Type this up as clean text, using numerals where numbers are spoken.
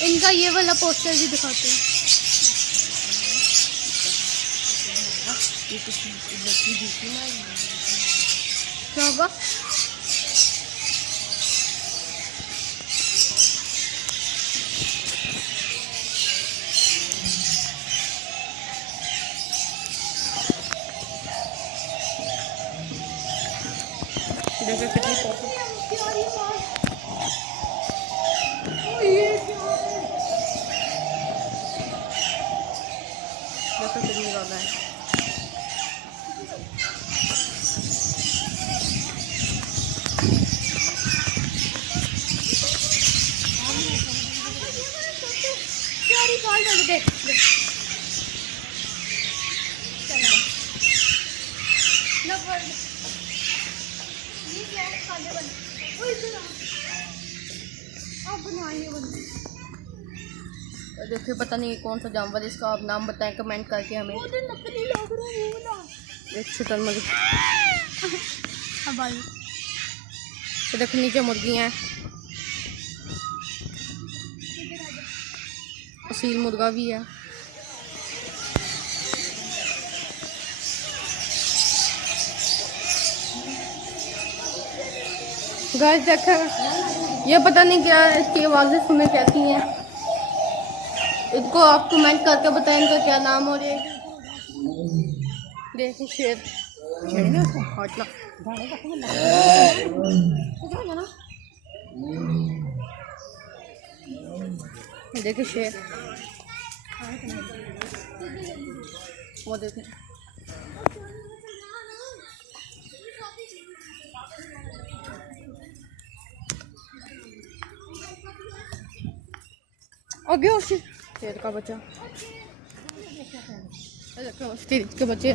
इनका ये वाला पोस्टर भी दिखाते हैं। क्या होगा? देखो कितनी ज़्यादा है। देखिए पता नहीं कौन सा जानवर, इसका आप नाम बताएं कमेंट करके हमें। एक शुतुरमुर्ग। तो देखो नीचे मुर्गी हैं, असील मुर्गा भी है। गाइस देखो ये पता नहीं क्या इसकी आवाज़ें सुनने कैसी हैं, इसको आप कमेंट करके बताएं इनका क्या नाम हो रहा है। देखिए शेर छेड़ेंगे उसको हटना। देखिए शेर, वो देखिए आगे शेर का बच्चा, शेर के बच्चे।